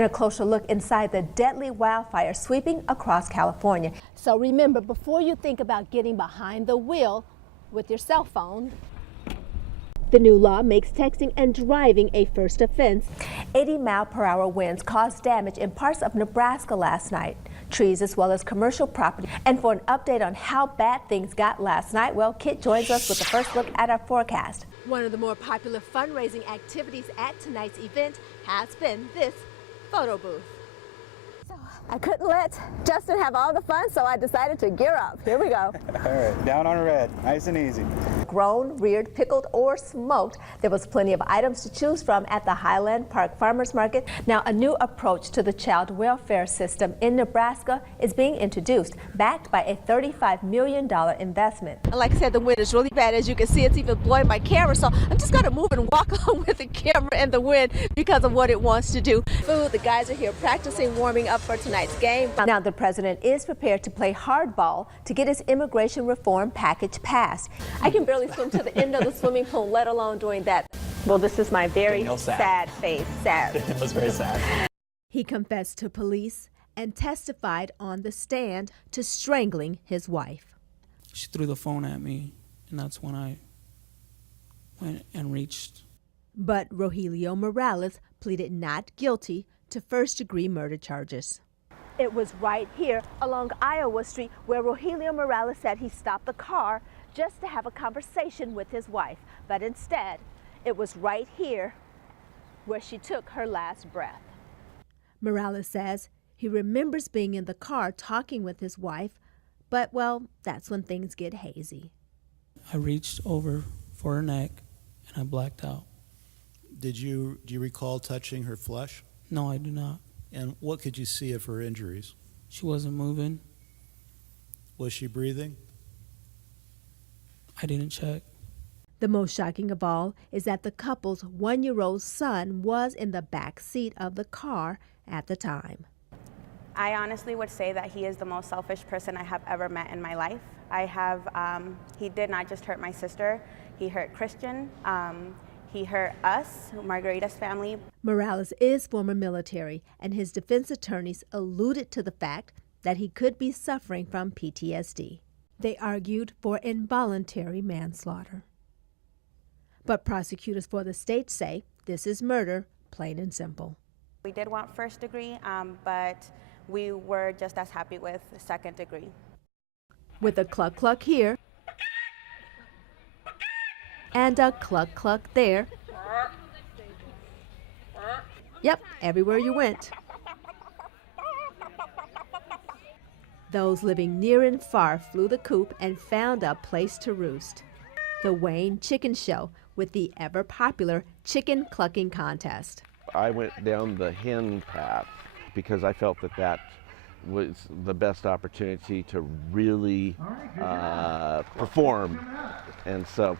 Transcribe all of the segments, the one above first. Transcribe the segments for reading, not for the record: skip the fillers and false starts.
And a closer look inside the deadly wildfire sweeping across California. So remember, before you think about getting behind the wheel with your cell phone, the new law makes texting and driving a first offense. 80-mile-per-hour winds caused damage in parts of Nebraska last night. Trees as well as commercial property. And for an update on how bad things got last night, well, Kit joins us with the first look at our forecast. One of the more popular fundraising activities at tonight's event has been this photo booth. So I couldn't let Justin have all the fun, so I decided to gear up. Here we go. All right, down on red, nice and easy. Grown, reared, pickled, or smoked, there was plenty of items to choose from at the Highland Park Farmers Market. Now, a new approach to the child welfare system in Nebraska is being introduced, backed by a $35 million investment. Like I said, the wind is really bad. As you can see, it's even blowing my camera, so I'm just going to move and walk along with the camera and the wind because of what it wants to do. Food, the guys are here practicing, warming up for tonight's game. Now, the president is prepared to play hardball to get his immigration reform package passed. I can barely swim to the end of the swimming pool, let alone doing that. Well, this is my very sad face. Sad. It was very sad. He confessed to police and testified on the stand to strangling his wife. She threw the phone at me, and that's when I went and reached. But Rogelio Morales pleaded not guilty to first-degree murder charges. It was right here along Iowa Street where Rogelio Morales said he stopped the car just to have a conversation with his wife. But instead, it was right here where she took her last breath. Morales says he remembers being in the car talking with his wife, but, well, that's when things get hazy. I reached over for her neck, and I blacked out. Do you recall touching her flesh? No, I do not. And what could you see of her injuries? She wasn't moving. Was she breathing? I didn't check. The most shocking of all is that the couple's one-year-old son was in the back seat of the car at the time. I honestly would say that he is the most selfish person I have ever met in my life. He did not just hurt my sister, he hurt Christian. He hurt us, Margarita's family. Morales is former military, and his defense attorneys alluded to the fact that he could be suffering from PTSD. They argued for involuntary manslaughter. But prosecutors for the state say this is murder, plain and simple. We did want first degree, but we were just as happy with second degree. With a cluck cluck here, and a cluck cluck there. Yep, everywhere you went. Those living near and far flew the coop and found a place to roost. The Wayne Chicken Show with the ever-popular chicken clucking contest. I went down the hen path because I felt that was the best opportunity to really perform, and so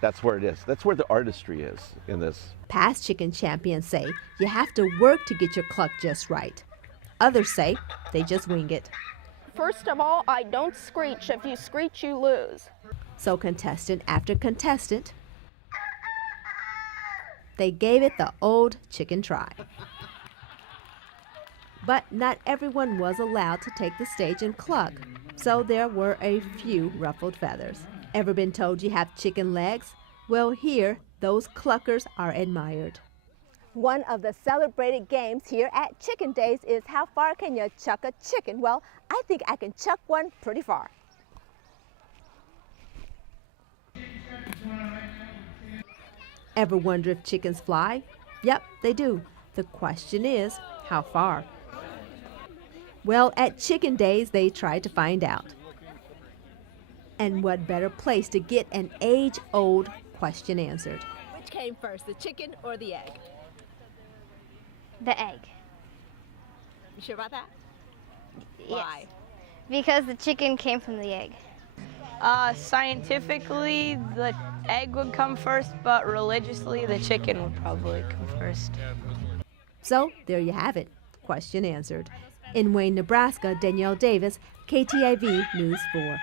that's where it is. That's where the artistry is in this. Past chicken champions say you have to work to get your cluck just right. Others say they just wing it. First of all, I don't screech. If you screech, you lose. So contestant after contestant, they gave it the old chicken try. But not everyone was allowed to take the stage and cluck, so there were a few ruffled feathers. Ever been told you have chicken legs? Well, here, those cluckers are admired. One of the celebrated games here at Chicken Days is how far can you chuck a chicken? Well, I think I can chuck one pretty far. Ever wonder if chickens fly? Yep, they do. The question is, how far? Well, at Chicken Days, they tried to find out. And what better place to get an age-old question answered? Which came first, the chicken or the egg? The egg. You sure about that? Yes. Why? Because the chicken came from the egg. Scientifically, the egg would come first, but religiously, the chicken would probably come first. So, there you have it. Question answered. In Wayne, Nebraska, Danielle Davis, KTIV News 4.